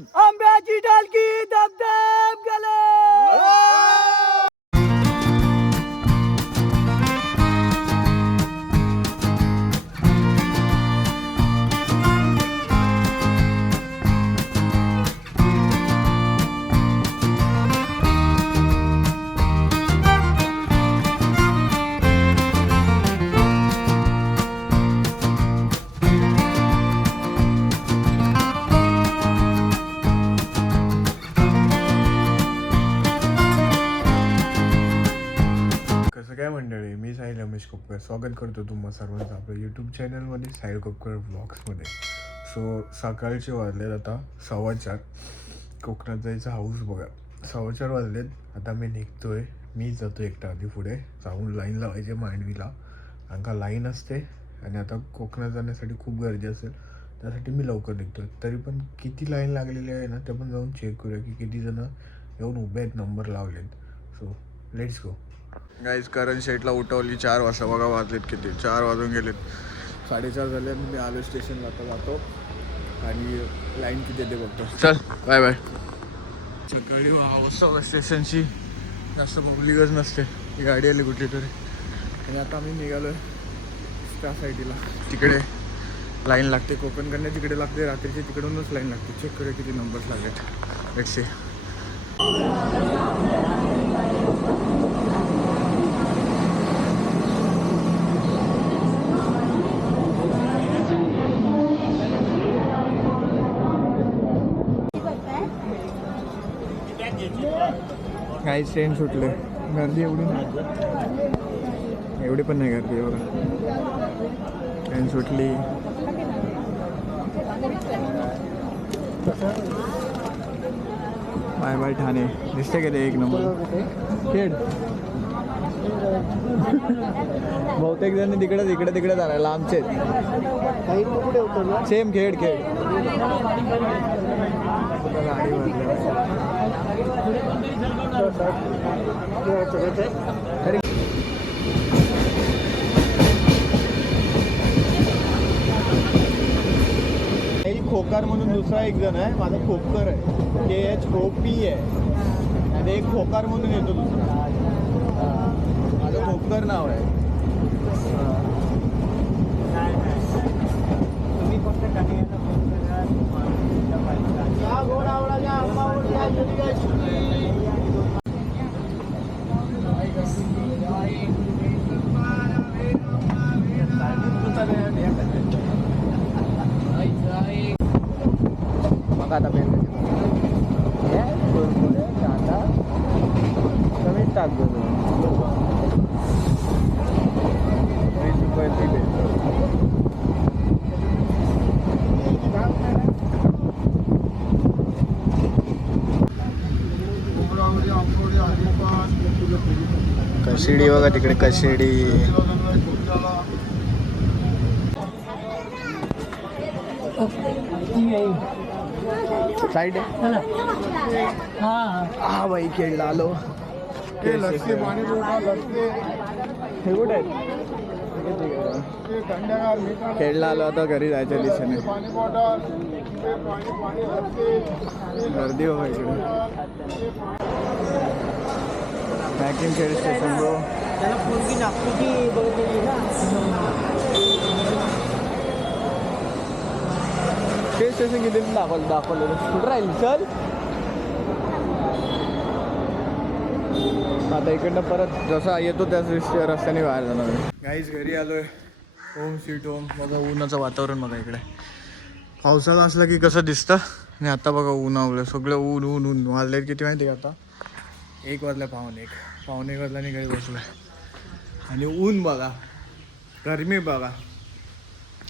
गड आंब्याची डालकी धबधब गेले. कसं काय मंडळी, मी साहिल रमेश कोपकर स्वागत करतो तुम्हा सर्वांचं आपल्या यूट्यूब चॅनलमध्ये साहिल कोपकर व्लॉग्समध्ये. सो सकाळचे वाजलेत आता 4:15. कोकणात जायचं हाऊस बघा. 4:15 वाजलेत. आता मी निघतोय. मी जातो एकटा आधी पुढे जाऊन लाईन लावायची मांडवीला, कारण का लाईन असते आणि आता कोकणात जाण्यासाठी खूप गर्दी असेल, त्यासाठी मी लवकर निघतोय. तरी पण किती लाईन लागलेली आहे ना ते पण जाऊन चेक करूया की किती जण येऊन उभे आहेत, नंबर लावलेत. So let's go guys. Karan शेटला उठवली 4 वाजता. बघा वाजलेत किती, 4 वाजून गेलेत. 4:30 झाले. मी आलो स्टेशनला, आता जातो आणि लाईन किती येते बघतो. चल बाय बाय. सकाळी वाजता स्टेशनची जास्त पब्लिकच नसते. ही गाडी आली कुठली तरी आणि आता आम्ही निघालो आहे त्या साईडला. तिकडे लाईन लागते, कोकणकडनं तिकडे लागते, रात्रीची तिकडूनच लाईन लागते. चेक करूया किती नंबर्स लागलेत. Let's see. काही ट्रेन सुटले. गर्दी एवढी नाही, एवढी पण नाही गर्दी. एवढं ट्रेन सुटली. Bye bye Thane. दिसते का ते एक नंबर खेड. बहुतेक जण तिकडे जाणार लांबचे. सेम खेड खेड. गाडी खोकार म्हणून दुसरा एक जण आहे, माझा खोपकर आहे, KHOP आहे, आणि एक खोकार म्हणून येतो दुसरा. माझं खोपकर नाव आहे. तुम्ही फक्त मग आता पेन कांदा कमीच टाकतो. 20 रुपये कशिडी बघा तिकडे. कशिडी साईड आहे. हा बाई खेळला आलो. हे कुठे आहेत? खेळला आलो. आता घरी जायच्या दिशेने. गर्दी बघा इकडे. मॅकिन खेळ स्टेशन ब्रो. ते स्टेशन किती दाखवलं कुठं राहील. चल आता इकडनं परत जसा येतो त्याच रस्त्याने बाहेर जाणार. गाईज घरी आलोय. Home sweet home. बघा उन्हाचं वातावरण बघा इकडे. पावसाळा असला की कसं दिसतं. आणि आता बघा ऊन आवलं. सगळं ऊन ऊन ऊन. वाजले किती माहिती का आता? 1 वाजला. 1:45 वाजल्याने घरी बसलोय. आणि ऊन बघा, गरमी बघा.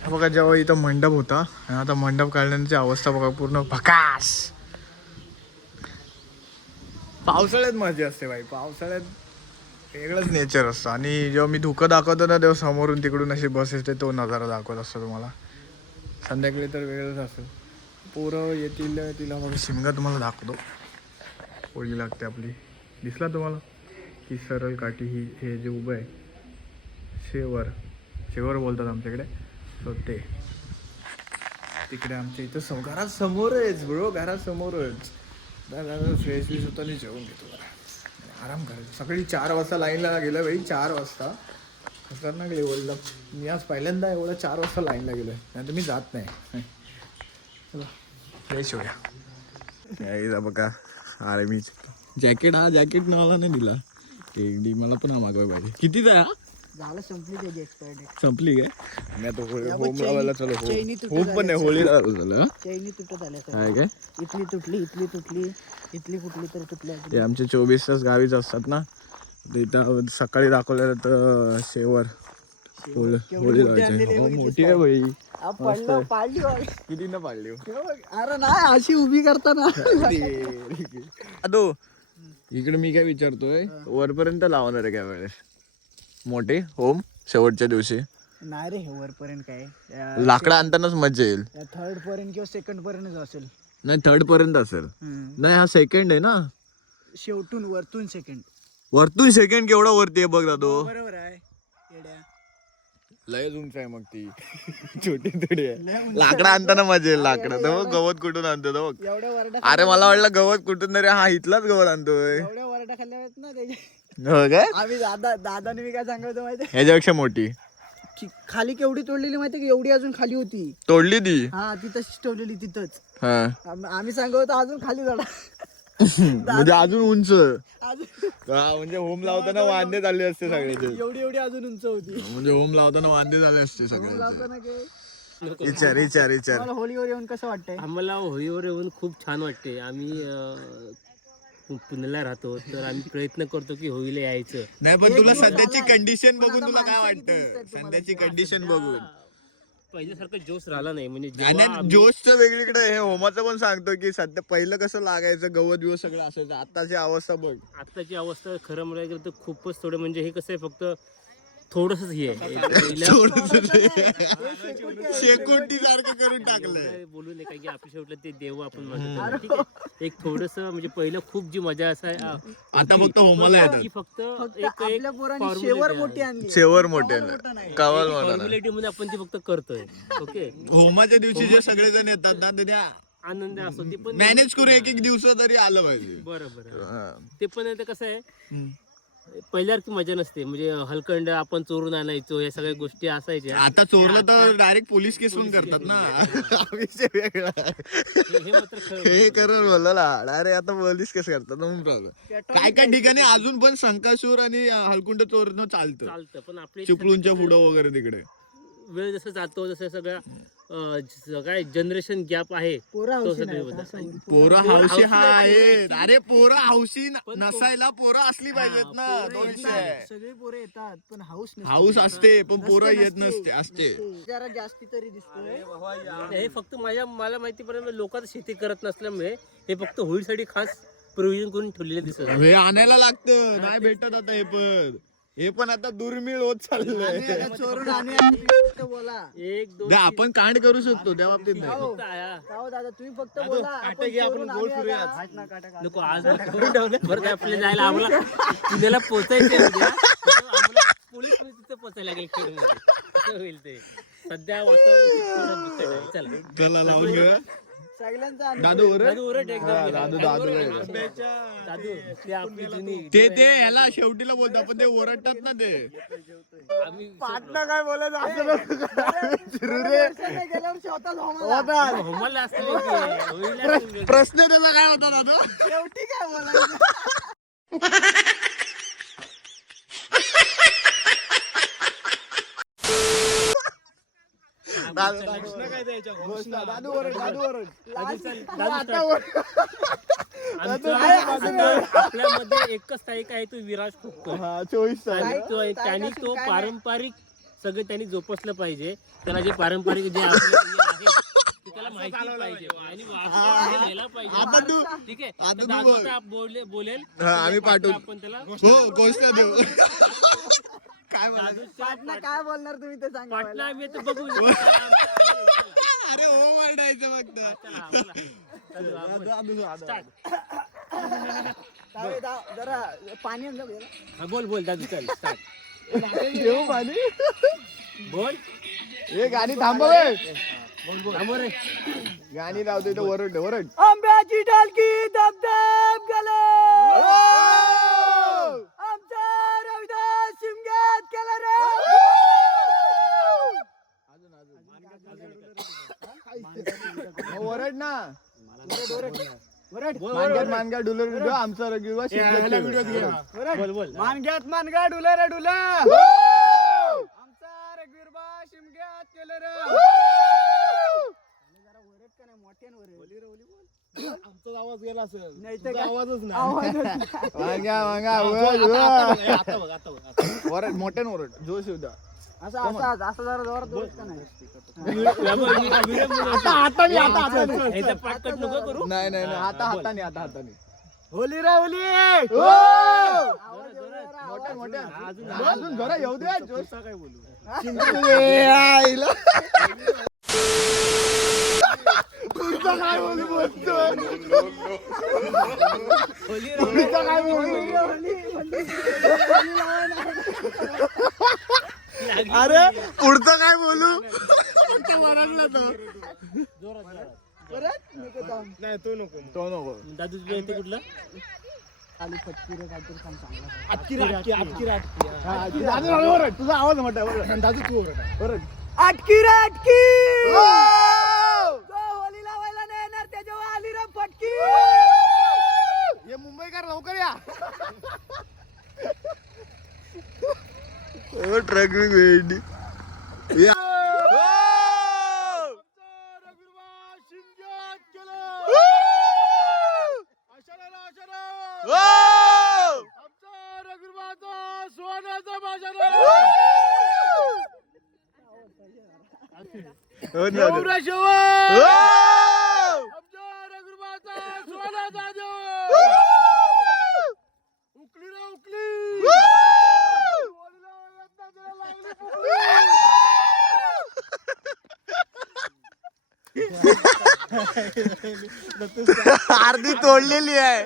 बघा जेव्हा इथं मंडप होता आणि आता मंडप काढल्याची अवस्था बघा, पूर्ण भकास. पावसाळ्यात मजा असते बाई. पावसाळ्यात वेगळंच नेचर असतं. आणि जेव्हा मी धुकं दाखवतो ना तेव्हा समोरून तिकडून अशी बस येते, तो नजारा दाखवत असतो तुम्हाला. संध्याकाळी तर वेगळंच असेल. पोरं येतील. तिला मग शिमगा तुम्हाला दाखवतो. पोळी लागते आपली. दिसला तुम्हाला ही सरळ काठी. ही हे जे उभं आहे शेवर बोलतात आमच्याकडे. सो ते तिकडे आमच्या इथं घरात समोरच ब्रो, घरात समोरच. फ्रेश बीस होता आणि जेवून घेतो जरा, आराम करायचं. सकाळी 4 वाजता लाईनला गेलं भाई, 4 वाजता. खतरनाक लेवलला. मी आज पहिल्यांदा एवढं 4 वाजता लाईनला गेलोय, नाही तर मी जात नाही. चला फ्रेश होऊया. बघा अरे मी जॅकेट नावाला नाही दिला. डी मला पण हा मागवाय पाहिजे. कितीचा आहे हा? झालं, संपली त्याची एक्सपायर डेट. संपली काय? मी आता होम चैनी- लावायला चालू. चैनी तुटत होम पण नाही, होळी लावायला झालं. चैनी तुटत आल्या काय काय इथली तुटली, इथली तुटली, इथली कुठली तर तुटल्या. ते आमचे 24 तास गावीच असतात ना, ते इथं सकाळी दाखवलेलं तर शेवर होळी लावायची. हो, मोठी आहे भाई. पाडली वाल. किती ना पाडली. अरे नाही, अशी उभी करताना. अदो इकडे मी काय विचारतोय, वरपर्यंत लावणार आहे काय वेळेस मोठे होम शेवटच्या दिवशी? नाही रे, हे वरपर्यंत काय लाकडं आणतानाच मजा येईल. 3rd पर्यंत किंवा 2nd पर्यंत असेल. नाही 3rd पर्यंत असेल. नाही हा 2nd आहे ना, शेवटून वरतून 2nd. वरतून 2nd केवढा वरती आहे बघ दादो. बरोबर आहे येड्या. लयच उंच आहे मग ती. छोटी थोडी आहे. लाकडं आणताना मजा येईल. लाकडं तर बघ गवत कुठून आणतो तो बघ. एवढ्या वरडा अरे मला वाटलं गवत कुठून तरी, हा इथलाच गवत आणतोय. एवढ्या वरडा खाल्ल्या आहेत ना त्याच्या. हो काय? आम्ही दादाने मी काय सांगायचं माहिती ह्याच्यापेक्षा मोठी की खाली केवढी तोडलेली माहिती की एवढी अजून खाली होती. तोडली ती. हा ती तशीच ठेवलेली तिथंच. हा आम्ही सांगतो अजून खाली चढा. म्हणजे अजून उंच. अजून हा म्हणजे होम लावताना वांदे झाले असते सगळ्याचे. एवढी अजून उंच होती. म्हणजे होम लावताना वांदे झाले असते सगळ्यांचे. लावताना काय विचार मला होळीवर येऊन कसं वाटतंय? आम्हाला होळीवर येऊन खूप छान वाटते. आम्ही पुण्याला राहतो, तर आम्ही प्रयत्न करतो की होळीला यायचं. नाही पण तुला सध्याची कंडिशन बघून तुला काय वाटतं? सध्याची कंडिशन बघून पहिल्यासारखं जोश राहिला नाही. म्हणजे जेव्हा आणि आम्ही- जोशचं वेगळीकडे हे होमाचं पण सांगतो की सध्या पहिलं कसं लागायचं, गवत बिवत सगळं असायचं. आताची अवस्था बघ. आत्ताची अवस्था खरं म्हणायला गेलं तर खूपच थोडं, म्हणजे हे कसं आहे, फक्त थोडंसंच हे आहे. शेकोटी सारखं करून टाकलंय. काय बोलू नये, कारण की आपल्या शेवटला ते देव आपण म्हणतो. ठीक आहे, एक थोडस म्हणजे पहिलं खूप जी मजा असाय आता फक्त होमाला येतात. की फक्त एक आपल्या पोरांनी शेवर मोठी आणली. शेवर मोठे कावाल मोठा नाही. फॉर्म्युलिटी मध्ये आपण ते फक्त करतोय. ओके, होमाच्या दिवशी जे सगळेजण येतात ना, ते त्या आनंद असतो ते पण मॅनेज करू एक दिवस तरी आलं पाहिजे. बरोबर. हा. ते पण आता कसं आहे, पहिल्यासारखी मजा नसते. म्हणजे हलकंड आपण चोरून आणायचो, या सगळ्या गोष्टी असायच्या. आता चोरलं तर डायरेक्ट पोलीस केस पण करतात ना. विषय वेगळा. हे मात्र खरं. हे करून बोलला डायरेक्ट आता पोलीस केस करतात म्हणून प्रॉब्लेम. काय काय ठिकाणी अजून पण संकासूर आणि हलकुंड चोरणं चालतं. चालतं, पण आपले चिपळूणच्या पुढं वगैरे तिकडे वेळ जसं जातो जसं सगळं काय जनरेशन गॅप आहे. पोरं तो हौशी सगळं नाही, होतं. असं होईल. पोरं हौशी हा आहेत. अरे पोरं हौशी नसायला पोरं असली पाहिजेत ना. तो विषय आहे. सगळी पोरं येतात पण हाऊस नसते. हाऊस असते पण पोरं येत नसते असते. जरा जास्ती तरी दिसतोय. हे फक्त मला माहितीपर्यंत लोक आता शेती करत नसल्यामुळे हे फक्त होळीसाठी खास प्रोव्हिजन करून ठेवलेले दिसत आहे. हे आणायला लागतं, नाही भेटत आता हे पण आता दुर्मिळ होत चाललंय. चोरून आणि बोला. 1 2 आपण कांड करू शकतो त्या बाबतीत नाही. फक्त आया. हो दादा तुम्ही फक्त बोला. आपण चोरून आणूया का? नको आज करून ठेवलं. बरं काय आपल्याला जायला आम्हाला पुण्याला पोचायचं उद्या. आम्हाला पोलीस तिथं पोचायला लागेल खेडमध्ये. असं होईल ते. सध्या वातावरण थोडं बिकट आहे. चला चला लावून घ्या. सगळ्यांचा अनुभव. दादू ओरड. दादू ओरड एकदम. दादू दादू ती आपली जुनी ते ह्याला शेवटीला बोलतात पण ते ओरडतात ना ते. आम्ही पाटणा काय बोलायचं असं गेल्या वर्षी होता होमाला असतं होळीला असतं. प्रश्न त्याला काय होता दादू? शेवटी काय बोलायचं. दादू ओरड. आपल्यामध्ये एकच स्थायिक आहे, तो विराज खोपकर. 24 त्यांनी तो पारंपरिक सगळं त्यांनी जोपासलं पाहिजे. त्याला जे पारंपरिक जे आपले हे आहेत ते त्याला माहिती पाहिजे आणि वाचलं गेला पाहिजे. ठीक आहे, आता तर तू दादू बोल. आता बोलेल. हा, आम्ही पाठवू. आपण त्याला हो गोष्ट देऊ. काय पाटणा काय बोलणार तुम्ही ते सांगा पाटणा मला. आम्ही आता बघू. अरे हो मारडायचं फक्त. जरा पाणी आण जा भैया. हा, बोल दादू चल स्टार्ट. देऊ पाणी. बोल. हे गाडी थांबव. समोर रे. गाणी लावतोय तो वरड वरड. आंब्याची डालकी धबधब गेले आमचा रविदास शिमग्यात केला रे. वरड ना मानगाट मानगाट डुलर व्हिडिओ आमचा रविवार शिमग्यात बोल बोल. मानग्यात मानगा डुला रे डुला आमचा रघुवीरबा शिमग्यात केलं रे. जरा वरड का नाही मोठ्यान वरड. आमचा आवाज गेला असेल नाही तर काय? आवाजच नाही आवाजच मानगा मानगा आता बघ आता बघ. वरड मोठ्यान वरड जोश येऊ द्या. असं जरा जोरात बोलत का नाही. ह्याचा पाठ कट नको करू. नाही नाही नाही आता हाताने आता हाताने होली रे होली. मोठ्या मोठ्या अजून जरा येऊ द्या जोश. काय बोलू तुमचं काय बोलू बोलतो तुमचं काय बोलू. अरे पुढचं काय बोलू नाही तो नको तो नको. दादू तुझ्या इथे कुठलं? तुझा आवाज मोठा दादू तू ओरड. अटकी रे अटकी. जो होली लावायला नाही येणार त्याच्यावर आली रे फटकी. हे मुंबईकर लवकर या. ट्रक वेडी अर्धी तोडलेली आहे.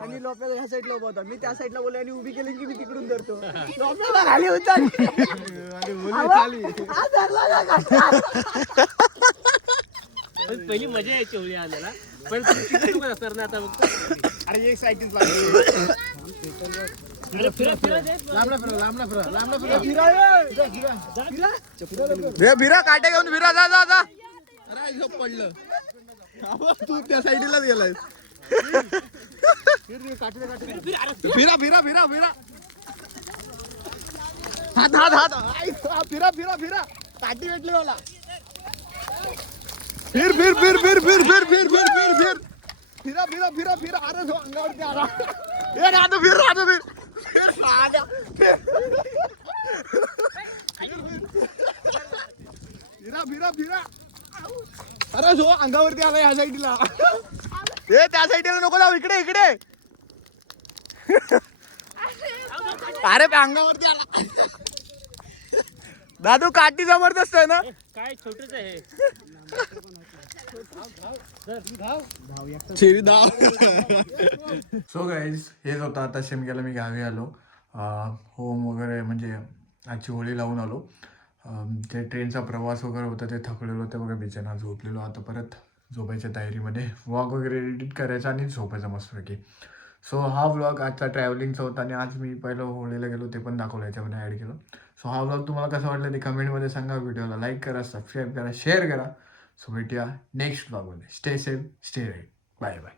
आणि लोप्याला ह्या साईडला उभा होता. मी त्या साईडला बोलले आणि उभी केली की मी तिकडून धरतो. लोप्याला खाली होता. पहिली मजा यायची होळी आणायला पण तिकडे नको असणार ना आता फक्त. अरे एक सायकल अरे फिरा फिरा दे. भिरा काटे घेऊन भिरा जा जा जा. अरे झोप पडलं. तू त्या साईडलाच गेलाय. फिरा फिरा फिरा फिरा हात हात हात फिरा फिरा फिरा काठी भेटली मला. फिर फिर फिर फिर फिर फिर फिर फिर फिर फिर फिरा फिरा फिरा फिरा. अरे जो अंगावरती आला. ए राधू फिर राधू फिर फिरा फिरा फिरा. अरे जो अंगावरती आला ह्या साईडला. ए त्या साईडला नको जाऊ. इकडे इकडे. अरे अंगावरती आला. दादू काठी जबरदस्त आहे ना. काय छोटच आहे. सो गाईज हेच होतं. आता शिमग्याला मी गावी आलो. होम वगैरे म्हणजे आजची होळी लावून आलो. ते ट्रेनचा प्रवास वगैरे होता ते थकलेलो ते बघा बिचारा झोपलेलो. आता परत झोपायच्या तयारीमध्ये व्लॉग वगैरे एडिट करायचा आणि झोपायचा मस्तपैकी. सो हा व्लॉग आजचा ट्रॅव्हलिंगचा होता आणि आज मी पहिलं होळीला गेलो ते पण दाखवलं याच्यामध्ये ॲड केलं. सो हा व्लॉग तुम्हाला कसा वाटला ते कमेंटमध्ये सांगा. व्हिडिओला लाईक करा, सबस्क्राईब करा, शेअर करा. सो भेटूया नेक्स्ट व्लॉगमध्ये. Stay safe, stay right. Bye bye.